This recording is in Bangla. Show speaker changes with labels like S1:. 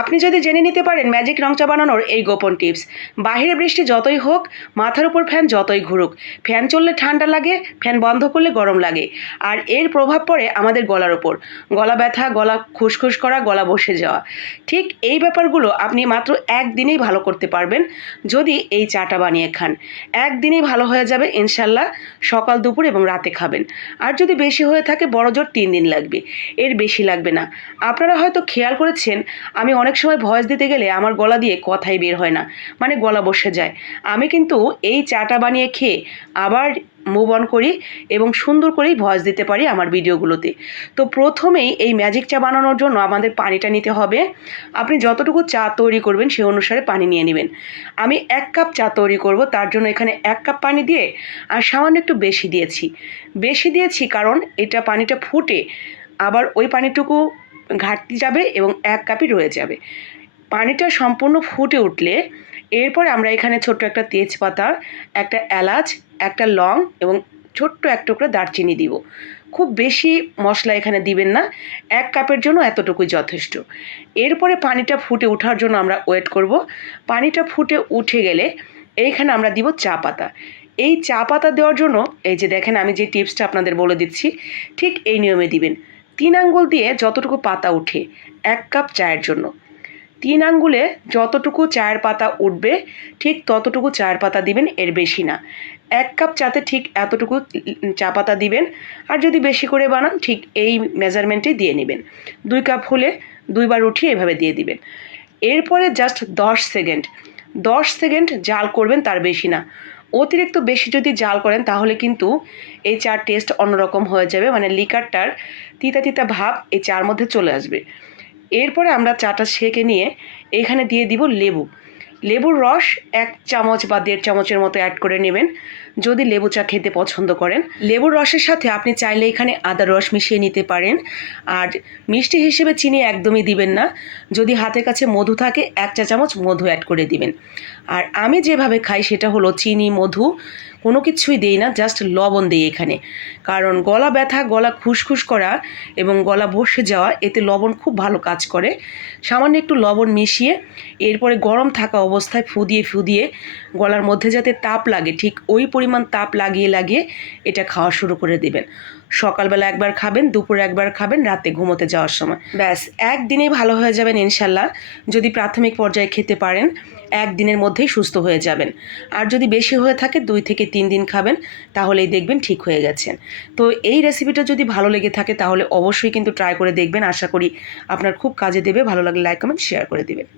S1: আপনি যদি জেনে নিতে পারেন ম্যাজিক রং চা বানানোর এই গোপন টিপস বাইরে বৃষ্টি যতই হোক, মাথার উপর ফ্যান যতই ঘুরুক ফ্যান চললে ঠান্ডা লাগে ফ্যান বন্ধ করলে গরম লাগে, আর এর প্রভাব পড়ে আমাদের গলার ওপর গলা ব্যথা, গলা খুসখুস করা, গলা বসে যাওয়া। ঠিক এই ব্যাপারগুলো আপনি মাত্র একদিনেই ভালো করতে পারবেন যদি এই চাটা বানিয়ে খান। একদিনেই ভালো হয়ে যাবে, ইনশাল্লাহ সকাল, দুপুর এবং রাতে খাবেন। আর যদি বেশি হয়ে থাকে, বড় জোর তিন দিন লাগবে। এর বেশি লাগবে না। আপনারা হয়তো খেয়াল করেছেন, আমি অনেক সময় ভয়েস দিতে গেলে আমার গলা দিয়ে কথাই বের হয় না মানে গলা বসে যায়। আমি কিন্তু এই চাটা বানিয়ে খেয়ে আবার মুভ অন করি এবং সুন্দর করেই ভয়েস দিতে পারি আমার ভিডিওগুলোতে। তো প্রথমেই এই ম্যাজিক চা বানানোর জন্য আমাদের পানিটা নিতে হবে। আপনি যতটুকু চা তৈরি করবেন সেই অনুসারে পানি নিয়ে নেবেন। আমি এক কাপ চা তৈরি করব, তার জন্য এখানে এক কাপ পানি দিয়ে আর সামান্য একটু বেশি দিয়েছি। বেশি দিয়েছি কারণ এটা পানিটা ফুটে, আবার ওই পানিটুকু ঘাটতি যাবে এবং এক কাপই রয়ে যাবে। পানিটা সম্পূর্ণ ফুটে উঠলে এরপর আমরা এখানে ছোট্ট একটা তেজপাতা, একটা এলাচ, একটা লং এবং ছোট্ট এক টুকরা দারচিনি দিব। খুব বেশি মশলা এখানে দিবেন না, এক কাপের জন্য এতটুকুই যথেষ্ট। এরপরে পানিটা ফুটে ওঠার জন্য আমরা ওয়েট করব। পানিটা ফুটে উঠে গেলে এইখানে আমরা দিব চা পাতা। এই চা পাতা দেওয়ার জন্য এই যে দেখেন আমি যে টিপসটা আপনাদের বলে দিচ্ছি, ঠিক এই নিয়মে দিবেন। তিন আঙ্গুল দিয়ে যতটুকু পাতা উঠে, এক কাপ চায়ের জন্য। তিন আঙ্গুলে যতটুকু চায়ের পাতা উঠবে, ঠিক ততটুকু চায়ের পাতা দিবেন এর বেশি না। এক কাপ চাতে ঠিক এতটুকু চা পাতা দিবেন, আর যদি বেশি করে বানান, ঠিক এই মেজারমেন্টে দিয়ে নেবেন। দুই কাপ হলে দুইবার উঠিয়ে এভাবে দিয়ে দিবেন। এরপরে জাস্ট দশ সেকেন্ড। দশ সেকেন্ড জাল করবেন, তার বেশি না। অতিরিক্ত বেশি যদি জাল করেন, তাহলে কিন্তু এই চার টেস্ট অন্যরকম হয়ে যাবে। মানে লিকারটার তিতা তিতা ভাব এই চার মধ্যে চলে আসবে। এরপরে আমরা চাটা সেঁকে নিয়ে এখানে দিয়ে দিব লেবু। লেবুর রস এক চামচ বা দেড় চামচের মতো অ্যাড করে নেবেন। যদি লেবু চা খেতে পছন্দ করেন। লেবুর রসের সাথে আপনি চাইলে এখানে আদার রস মিশিয়ে নিতে পারেন। আর মিষ্টি হিসেবে চিনি একদমই দিবেন না। যদি হাতের কাছে মধু থাকে, এক চা চামচ মধু অ্যাড করে দিবেন। আর আমি যেভাবে খাই, সেটা হলো চিনি, মধু। কোনো কিছুই দেই না জাস্ট লবণ দিই এখানে। কারণ গলা ব্যথা, গলা খুসখুস করা এবং গলা বসে যাওয়া, এতে লবণ খুব ভালো কাজ করে। সামান্য একটু লবণ মিশিয়ে, এরপরে গরম থাকা অবস্থায় ফু দিয়ে ফু দিয়ে গলার মধ্যে যাতে তাপ লাগে, ঠিক ওই পরিমাণ তাপ লাগিয়ে লাগিয়ে এটা খাওয়া শুরু করে দেবেন। সকালবেলা একবার খাবেন, দুপুরে একবার খাবেন, রাতে ঘুমোতে যাওয়ার সময়। ব্যাস, একদিনেই ভালো হয়ে যাবেন ইনশাল্লাহ। যদি প্রাথমিক পর্যায়ে খেতে পারেন একদিনের মধ্যেই সুস্থ হয়ে যাবেন। আর যদি বেশি হয়ে থাকে, দুই থেকে তিন দিন খাবেন, তাহলেই দেখবেন ঠিক হয়ে গেছেন। তো এই রেসিপিটা যদি ভালো লেগে থাকে, তাহলে অবশ্যই কিন্তু ট্রাই করে দেখবেন। আশা করি আপনার খুব কাজে দেবে। ভালো লাগলে লাইক কমেন্ট শেয়ার করে দেবেন।